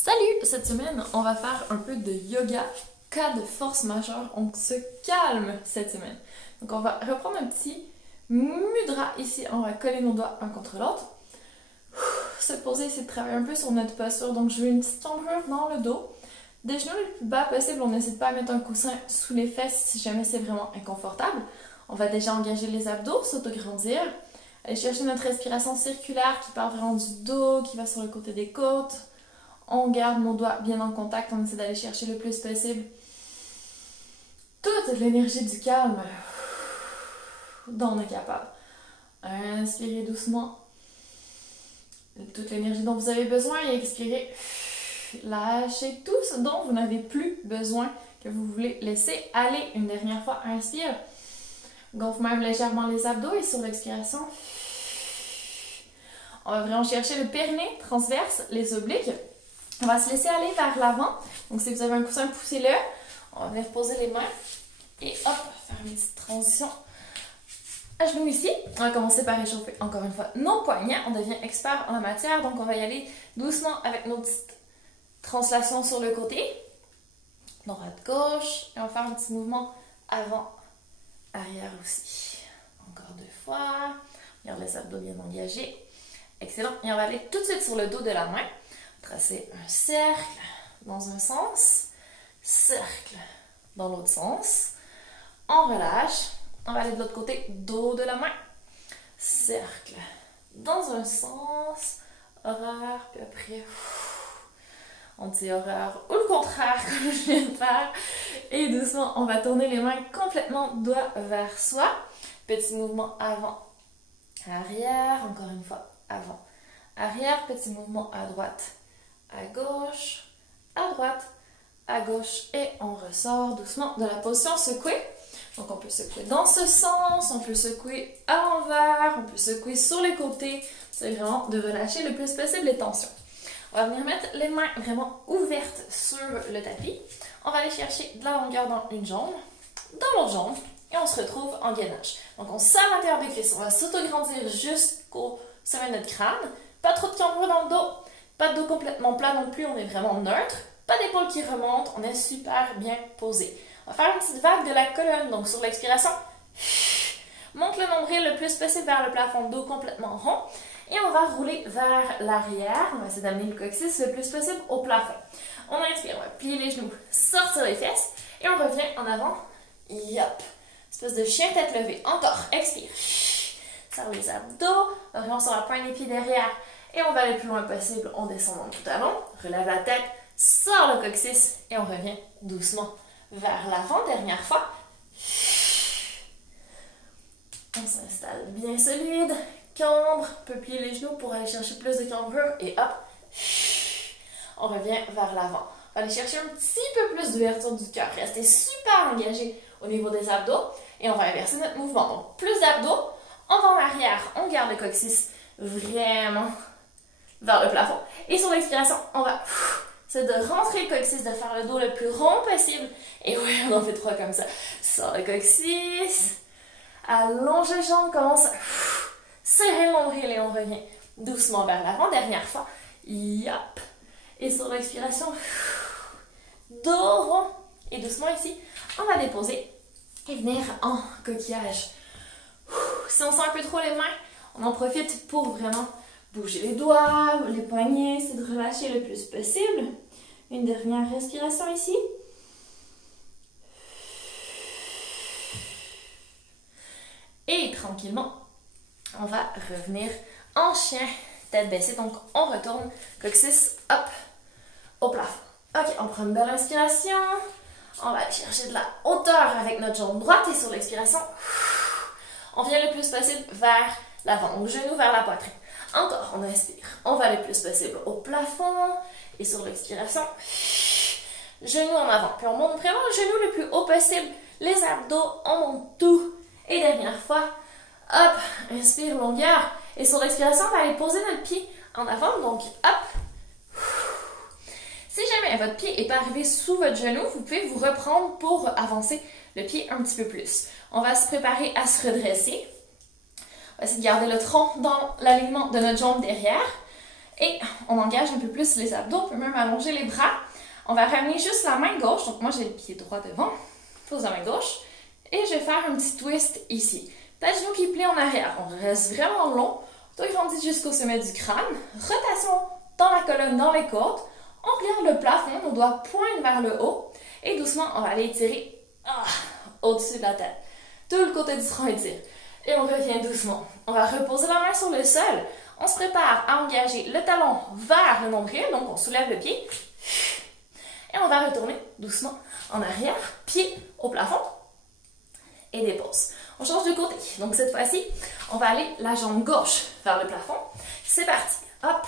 Salut! Cette semaine, on va faire un peu de yoga, cas de force majeure. On se calme cette semaine. Donc on va reprendre un petit mudra ici. On va coller nos doigts un contre l'autre. Se poser, c'est de travailler un peu sur notre posture. Donc je veux une petite cambrure dans le dos. Des genoux le plus bas possible. On n'hésite pas à mettre un coussin sous les fesses si jamais c'est vraiment inconfortable. On va déjà engager les abdos, s'autograndir. Aller chercher notre respiration circulaire qui part vraiment du dos, qui va sur le côté des côtes. On garde nos doigts bien en contact, on essaie d'aller chercher le plus possible toute l'énergie du calme dont on est capable. Inspirez doucement toute l'énergie dont vous avez besoin et expirez. Lâchez tout ce dont vous n'avez plus besoin, que vous voulez laisser aller. Une dernière fois, inspire. Gonfle même légèrement les abdos et sur l'expiration, on va vraiment chercher le périnée transverse, les obliques. On va se laisser aller vers l'avant. Donc, si vous avez un coussin, poussez-le. On va venir poser les mains. Et hop, faire une petite transition à genoux ici. On va commencer par réchauffer encore une fois nos poignets. On devient expert en la matière. Donc, on va y aller doucement avec nos petites translations sur le côté. Droite, gauche. Et on va faire un petit mouvement avant, arrière aussi. Encore 2 fois. Garde les abdos bien engagés. Excellent. Et on va aller tout de suite sur le dos de la main. Tracer un cercle dans un sens, cercle dans l'autre sens. On relâche. On va aller de l'autre côté, dos de la main. Cercle dans un sens, horreur, puis après, on dit horreur ou le contraire, comme je viens de faire. Et doucement, on va tourner les mains complètement doigts vers soi. Petit mouvement avant, arrière. Encore une fois, avant, arrière. Petit mouvement à droite, à gauche, à droite, à gauche, et on ressort doucement de la position secouée. Donc on peut secouer dans ce sens, on peut secouer à l'envers, on peut secouer sur les côtés. C'est vraiment de relâcher le plus possible les tensions. On va venir mettre les mains vraiment ouvertes sur le tapis. On va aller chercher de la longueur dans une jambe, dans l'autre jambe, et on se retrouve en gainage. Donc on serre l'intérieur des cuisses, on va s'autograndir jusqu'au sommet de notre crâne. Pas trop de cambrure dans le dos. Pas de dos complètement plat non plus, on est vraiment neutre. Pas d'épaule qui remonte, on est super bien posé. On va faire une petite vague de la colonne, donc sur l'expiration, monte le nombril le plus possible vers le plafond, dos complètement rond. Et on va rouler vers l'arrière, on va essayer d'amener le coccyx le plus possible au plafond. On inspire, on va plier les genoux, sortir les fesses, et on revient en avant. Yop! Espèce de chien tête levée. Encore, expire. Serre les abdos, oriente sur la pointe des pieds derrière. Et on va aller le plus loin possible, on descend dans le talon, relève la tête, sort le coccyx et on revient doucement vers l'avant. Dernière fois. On s'installe bien solide, cambre, on peut plier les genoux pour aller chercher plus de cambrure et hop, on revient vers l'avant. On va aller chercher un petit peu plus d'ouverture du cœur, restez super engagé au niveau des abdos et on va inverser notre mouvement. Donc plus d'abdos, on va en arrière, on garde le coccyx vraiment vers le plafond. Et sur l'expiration, on va c'est de rentrer le coccyx, de faire le dos le plus rond possible. Et oui, on en fait 3 comme ça. Sors le coccyx, allonge les jambes, commence à serrer le nombril et on revient doucement vers l'avant. Dernière fois, yop. Et sur l'expiration, dos rond. Et doucement ici, on va déposer et venir en coquillage. Si on sent un peu trop les mains, on en profite pour vraiment bouger les doigts, les poignets, c'est de relâcher le plus possible. Une dernière respiration ici. Et tranquillement, on va revenir en chien, tête baissée. Donc, on retourne, coccyx, hop, au plafond. Ok, on prend une belle inspiration. On va aller chercher de la hauteur avec notre jambe droite et sur l'expiration, on vient le plus possible vers l'avant. Donc, genou vers la poitrine. Encore, on inspire. On va le plus possible au plafond. Et sur l'expiration, genou en avant. Puis on monte vraiment le genou le plus haut possible. Les abdos, on monte tout. Et dernière fois, hop, inspire, longueur. Et sur l'expiration, on va aller poser notre pied en avant. Donc, hop. Si jamais votre pied n'est pas arrivé sous votre genou, vous pouvez vous reprendre pour avancer le pied un petit peu plus. On va se préparer à se redresser. On va essayer de garder le tronc dans l'alignement de notre jambe derrière. Et on engage un peu plus les abdos, on peut même allonger les bras. On va ramener juste la main gauche, donc moi j'ai le pied droit devant, pose la main gauche, et je vais faire un petit twist ici. Tête genou qui plie en arrière, on reste vraiment long, toi grandit jusqu'au sommet du crâne, rotation dans la colonne, dans les côtes, on regarde le plafond, nos doigts pointent vers le haut, et doucement on va aller étirer au-dessus de la tête. Tout le côté du tronc étire. Et on revient doucement. On va reposer la main sur le sol. On se prépare à engager le talon vers le nombril. Donc, on soulève le pied. Et on va retourner doucement en arrière, pied au plafond. Et dépose. On change de côté. Donc, cette fois-ci, on va aller la jambe gauche vers le plafond. C'est parti. Hop.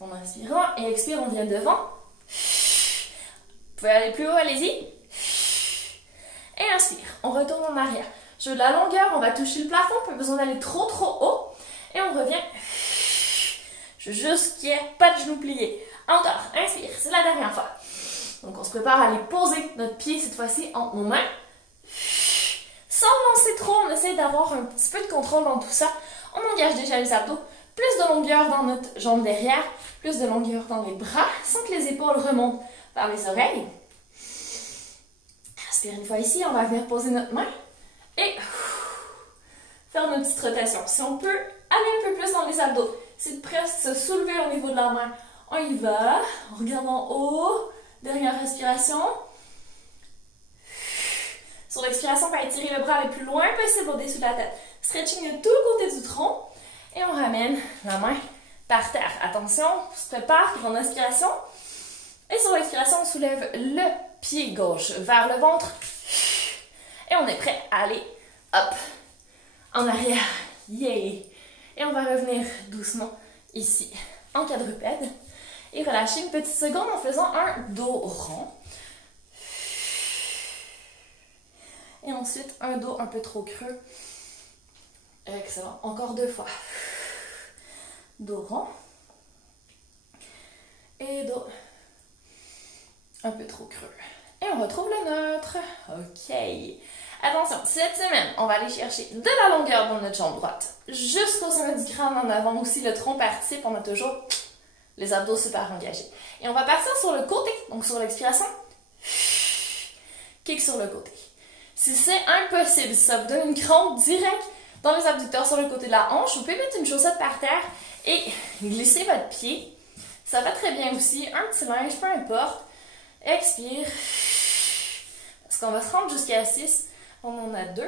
On inspire et expire, on vient devant. Vous pouvez aller plus haut, allez-y. Et inspire. On retourne en arrière. Je veux de la longueur, on va toucher le plafond, pas besoin d'aller trop haut. Et on revient. Je veux juste qu'il n'y ait pas de genoux pliés. Encore, inspire, c'est la dernière fois. Donc on se prépare à aller poser notre pied cette fois-ci entre nos mains. Sans lancer trop, on essaie d'avoir un petit peu de contrôle dans tout ça. On engage déjà les abdos. Plus de longueur dans notre jambe derrière, plus de longueur dans les bras, sans que les épaules remontent vers les oreilles. Inspire une fois ici, on va venir poser notre main. Et faire notre petite rotation. Si on peut aller un peu plus dans les abdos, c'est de presque se soulever au niveau de la main. On y va. On regarde en haut. Dernière respiration. Sur l'expiration, on va étirer le bras le plus loin possible au-dessus de la tête. Stretching de tout le côté du tronc. Et on ramène la main par terre. Attention, on se prépare pour une inspiration. Et sur l'expiration, on soulève le pied gauche vers le ventre. Et on est prêt à aller, hop, en arrière. Yeah! Et on va revenir doucement ici, en quadrupède. Et relâcher une petite seconde en faisant un dos rond. Et ensuite, un dos un peu trop creux. Excellent. Encore 2 fois. Dos rond. Et dos un peu trop creux. Et on retrouve le neutre. OK. Attention, cette semaine, on va aller chercher de la longueur dans notre jambe droite. Jusqu'au sommet du crâne en avant aussi, le tronc participe. On a toujours les abdos super engagés. Et on va partir sur le côté. Donc sur l'expiration, kick sur le côté. Si c'est impossible, si ça vous donne une crampe directe dans les abducteurs sur le côté de la hanche, vous pouvez mettre une chaussette par terre et glisser votre pied. Ça va très bien aussi. Un petit linge, peu importe. Expire. Parce qu'on va se rendre jusqu'à 6. On en a 2.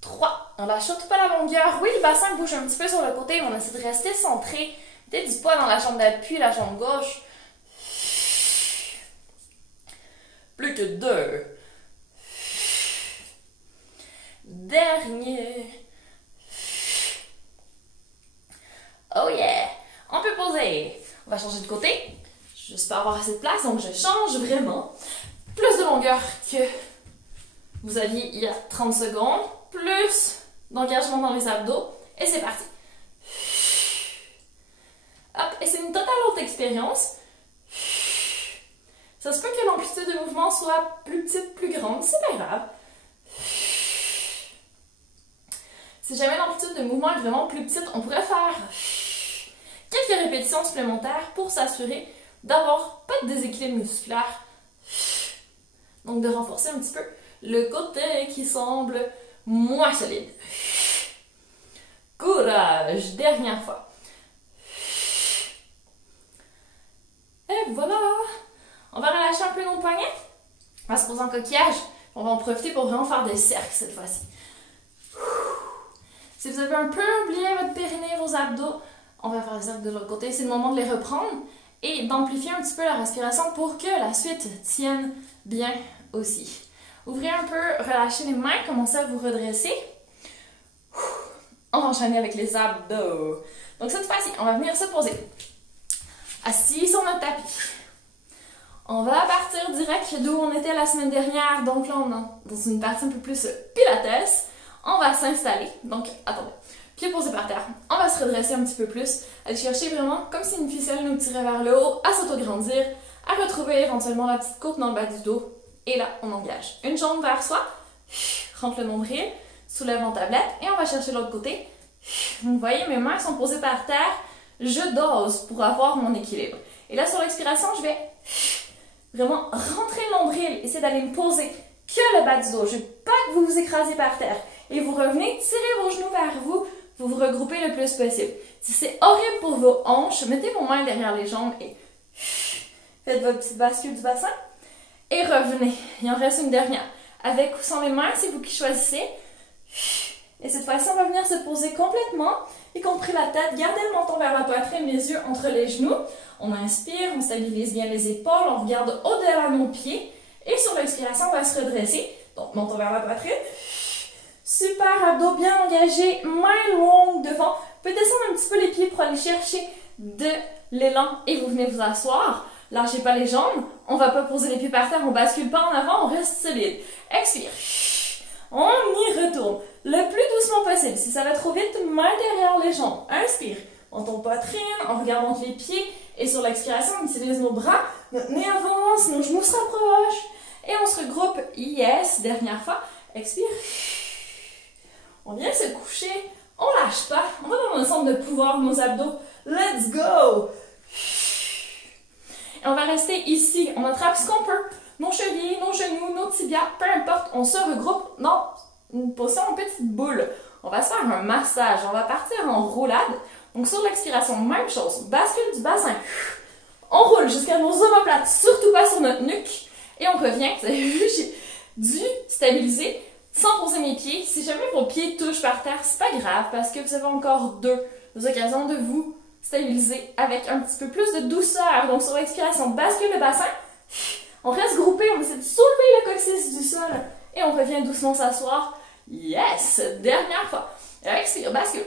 3. On lâche surtout pas la longueur. Oui, le bassin bouge un petit peu sur le côté, mais on essaie de rester centré. Mettez du poids dans la jambe d'appui, la jambe gauche. Plus que 2. Dernier. Oh yeah! On peut poser. On va changer de côté. Juste pour avoir assez de place, donc je change vraiment. Plus de longueur que vous aviez il y a 30 secondes. Plus d'engagement dans les abdos. Et c'est parti. Hop, et c'est une totale autre expérience. Ça se peut que l'amplitude de mouvement soit plus petite, plus grande. C'est pas grave. Si jamais l'amplitude de mouvement est vraiment plus petite, on pourrait faire quelques répétitions supplémentaires pour s'assurer d'avoir pas de déséquilibre musculaire. Donc de renforcer un petit peu le côté qui semble moins solide. Courage! Dernière fois. Et voilà! On va relâcher un peu nos poignets. On va se poser en coquillage. On va en profiter pour vraiment faire des cercles cette fois-ci. Si vous avez un peu oublié votre périnée, vos abdos, on va faire les cercles de l'autre côté. C'est le moment de les reprendre et d'amplifier un petit peu la respiration pour que la suite tienne bien aussi. Ouvrez un peu, relâchez les mains, commencez à vous redresser. On va enchaîner avec les abdos. Donc cette fois-ci, on va venir se poser. Assis sur notre tapis. On va partir direct d'où on était la semaine dernière. Donc là, on est dans une partie un peu plus pilates. On va s'installer. Donc, attendez. Pieds posés par terre. On va se redresser un petit peu plus. Aller chercher vraiment, comme si une ficelle nous tirait vers le haut, à s'autograndir, à retrouver éventuellement la petite coupe dans le bas du dos. Et là, on engage. Une jambe vers soi. Rentre le nombril. Soulève en tablette. Et on va chercher l'autre côté. Vous voyez, mes mains sont posées par terre. Je dose pour avoir mon équilibre. Et là, sur l'expiration, je vais vraiment rentrer le nombril. Essayez d'aller me poser que le bas du dos. Je veux pas que vous vous écrasiez par terre. Et vous revenez, tirez vos genoux vers vous. Vous vous regroupez le plus possible. Si c'est horrible pour vos hanches, mettez vos mains derrière les jambes et faites votre petite bascule du bassin. Et revenez. Il en reste une dernière. Avec ou sans les mains, c'est vous qui choisissez. Et cette fois-ci, on va venir se poser complètement, y compris la tête. Gardez le menton vers la poitrine, les yeux entre les genoux. On inspire, on stabilise bien les épaules, on regarde au-delà de nos pieds. Et sur l'expiration, on va se redresser. Donc, menton vers la poitrine. Super, abdos bien engagés, mains longues devant. Vous pouvez descendre un petit peu les pieds pour aller chercher de l'élan et vous venez vous asseoir. Lâchez pas les jambes. On va pas poser les pieds par terre, on bascule pas en avant, on reste solide. Expire. On y retourne. Le plus doucement possible. Si ça va trop vite, main derrière les jambes. Inspire. On tombe poitrine, on regarde entre les pieds. Et sur l'expiration, on utilise nos bras. Notre nez avance, nos genoux se rapprochent. Et on se regroupe. Yes. Dernière fois. Expire. On vient se coucher. On lâche pas. On va dans un centre de pouvoir de nos abdos. Let's go! Et on va rester ici. On attrape ce qu'on peut. Nos chevilles, nos genoux, nos tibias, peu importe. On se regroupe dans une position en petite boule. On va se faire un massage. On va partir en roulade. Donc sur l'expiration, même chose. Bascule du bassin. On roule jusqu'à nos omoplates. Surtout pas sur notre nuque. Et on revient. Vous avez vu, j'ai dû stabiliser sans poser mes pieds. Si jamais vos pieds touchent par terre, c'est pas grave parce que vous avez encore deux occasions de vous stabiliser avec un petit peu plus de douceur. Donc sur l'expiration, bascule le bassin. On reste groupé, on essaie de soulever le coccyx du sol et on revient doucement s'asseoir. Yes! Dernière fois. Expire, bascule.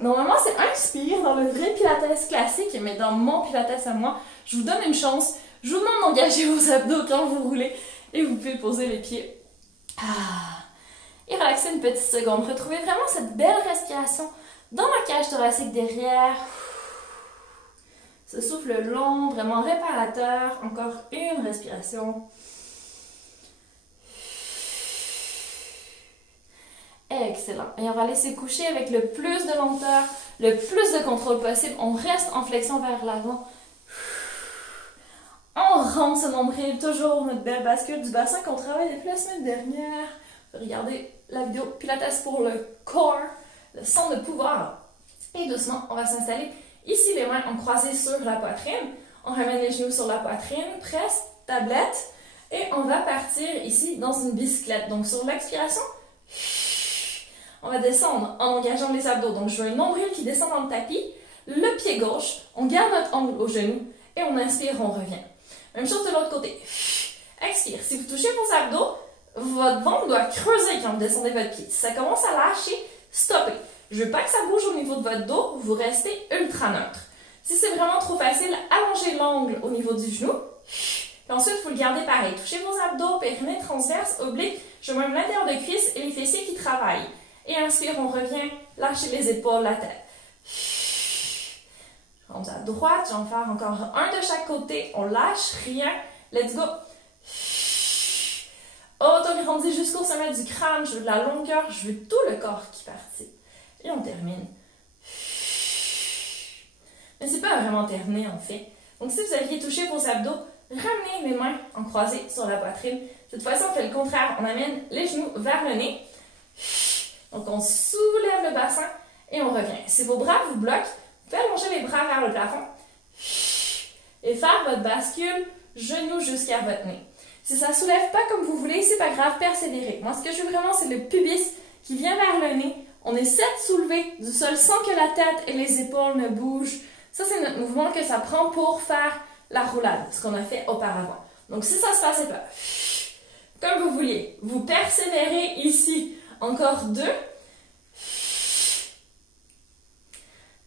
Normalement, c'est inspire dans le vrai pilates classique, mais dans mon pilates à moi, je vous donne une chance. Je vous demande d'engager vos abdos quand vous roulez et vous pouvez poser les pieds. Et relaxer une petite seconde. Retrouvez vraiment cette belle respiration dans la cage thoracique derrière. Ce souffle long, vraiment réparateur. Encore une respiration. Excellent. Et on va laisser coucher avec le plus de lenteur, le plus de contrôle possible. On reste en flexion vers l'avant. On rentre ce nombril, toujours notre belle bascule du bassin qu'on travaille depuis la semaine dernière. Regardez la vidéo Pilates pour le corps, le centre de pouvoir. Et doucement, on va s'installer ici, les mains ont croisé sur la poitrine. On ramène les genoux sur la poitrine, presse, tablette. Et on va partir ici dans une bicyclette. Donc sur l'expiration, on va descendre en engageant les abdos. Donc je veux un nombril qui descend dans le tapis. Le pied gauche, on garde notre angle au genou. Et on inspire, on revient. Même chose de l'autre côté. Expire. Si vous touchez vos abdos, votre ventre doit creuser quand vous descendez votre pied. Si ça commence à lâcher, stoppez. Je veux pas que ça bouge au niveau de votre dos, vous restez ultra neutre. Si c'est vraiment trop facile, allongez l'angle au niveau du genou. Puis ensuite, vous le gardez pareil. Touchez vos abdos, périnée transverse, oblique. Je mets l'intérieur de cuisse et les fessiers qui travaillent. Et inspire, on revient, lâchez les épaules, la tête. On va à droite, j'en vais faire encore un de chaque côté. On lâche, rien. Let's go. Autograndis jusqu'au sommet du crâne. Je veux de la longueur, je veux tout le corps qui participe. Et on termine. Mais c'est pas vraiment terminé en fait. Donc si vous aviez touché vos abdos, ramenez les mains en croisée sur la poitrine. Cette fois-ci, on fait le contraire. On amène les genoux vers le nez. Donc on soulève le bassin et on revient. Si vos bras vous bloquent, vous pouvez allonger les bras vers le plafond et faire votre bascule genou jusqu'à votre nez. Si ça ne soulève pas comme vous voulez, c'est pas grave, persévérez. Moi, ce que je veux vraiment, c'est le pubis qui vient vers le nez. On essaie de soulever du sol sans que la tête et les épaules ne bougent. Ça, c'est notre mouvement que ça prend pour faire la roulade, ce qu'on a fait auparavant. Donc, si ça ne se passait pas, comme vous vouliez, vous persévérez ici. Encore deux.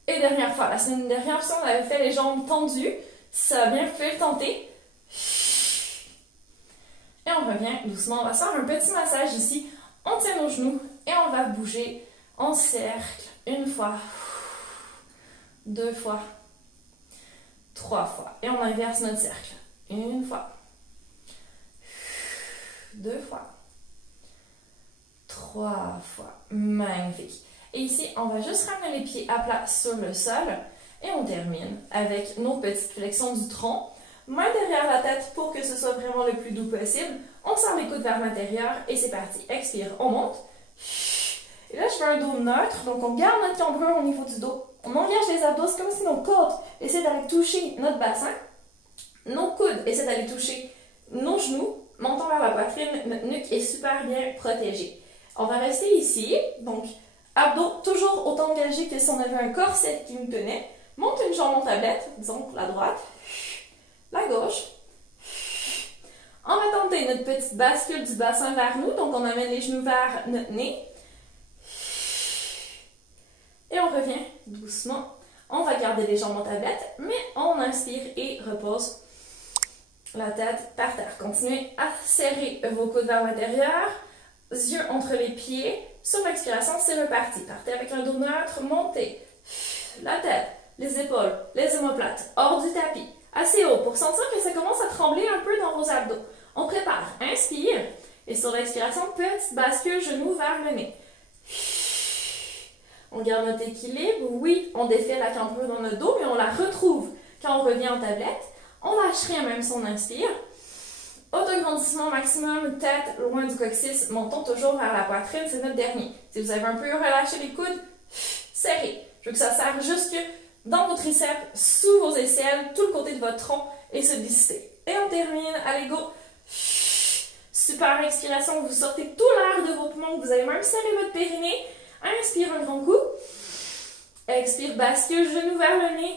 Et dernière fois. La semaine dernière, on avait fait les jambes tendues. Si ça va bien, vous pouvez le tenter. Et on revient doucement. On va faire un petit massage ici. On tient nos genoux et on va bouger en cercle. Une fois. Deux fois. Trois fois. Et on inverse notre cercle. Une fois. Deux fois. Trois fois. Magnifique. Et ici, on va juste ramener les pieds à plat sur le sol. Et on termine avec nos petites flexions du tronc. Main derrière la tête pour que ce soit vraiment le plus doux possible. On sort les coudes vers l'intérieur et c'est parti. Expire, on monte. Et là, je veux un dos neutre. Donc, on garde notre cambrure au niveau du dos. On engage les abdos. C'est comme si nos côtes essaient d'aller toucher notre bassin. Nos coudes essaient d'aller toucher nos genoux. Montons vers la poitrine. Notre nuque est super bien protégée. On va rester ici. Donc, abdos toujours autant engagés que si on avait un corset qui nous tenait. Monte une jambe en tablette. Disons la droite. La gauche. On va tenter notre petite bascule du bassin vers nous. Donc, on amène les genoux vers notre nez. Et on revient doucement. On va garder les jambes en tablette, mais on inspire et repose la tête par terre. Continuez à serrer vos coudes vers l'intérieur. Yeux entre les pieds. Sur l'expiration, c'est reparti. Partez avec un dos neutre. Montez. La tête, les épaules, les omoplates, hors du tapis. Assez haut pour sentir que ça commence à trembler un peu dans vos abdos. On prépare. Inspire. Et sur l'expiration, petite bascule, genou vers le nez. On garde notre équilibre. Oui, on défait la cambrure dans notre dos, mais on la retrouve quand on revient en tablette. On lâche rien même si on inspire. Autograndissement maximum, tête loin du coccyx. Montons toujours vers la poitrine, c'est notre dernier. Si vous avez un peu relâché les coudes, serrez. Je veux que ça serre jusque dans vos triceps, sous vos aisselles, tout le côté de votre tronc et se glisser. Et on termine, allez go! Super expiration, vous sortez tout l'air de vos poumons, vous allez même serrer votre périnée. Inspire un grand coup. Expire, bascule, genou vers le nez.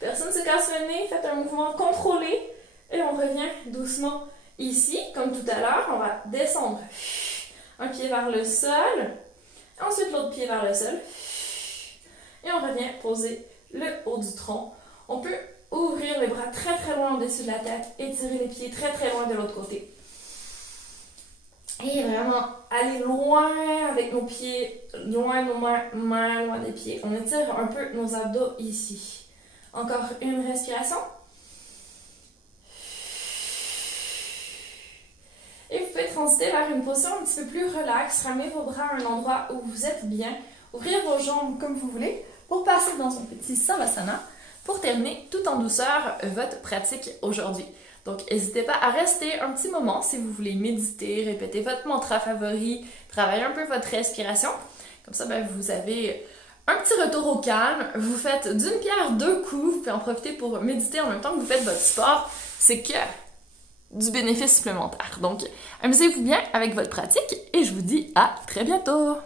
Personne ne se casse le nez, faites un mouvement contrôlé. Et on revient doucement ici, comme tout à l'heure, on va descendre. Un pied vers le sol, ensuite l'autre pied vers le sol. Et on revient poser le haut du tronc. On peut ouvrir les bras très très loin au-dessus de la tête et tirer les pieds très très loin de l'autre côté. Et vraiment aller loin avec nos pieds, loin nos mains, loin des pieds. On étire un peu nos abdos ici. Encore une respiration. Et vous pouvez transiter vers une position un petit peu plus relaxe. Ramenez vos bras à un endroit où vous êtes bien. Ouvrir vos jambes comme vous voulez pour passer dans un petit savasana pour terminer tout en douceur votre pratique aujourd'hui. Donc, n'hésitez pas à rester un petit moment si vous voulez méditer, répéter votre mantra favori, travailler un peu votre respiration. Comme ça, vous avez un petit retour au calme. Vous faites d'une pierre deux coups. Vous pouvez en profiter pour méditer en même temps que vous faites votre sport. C'est que du bénéfice supplémentaire. Donc, amusez-vous bien avec votre pratique et je vous dis à très bientôt!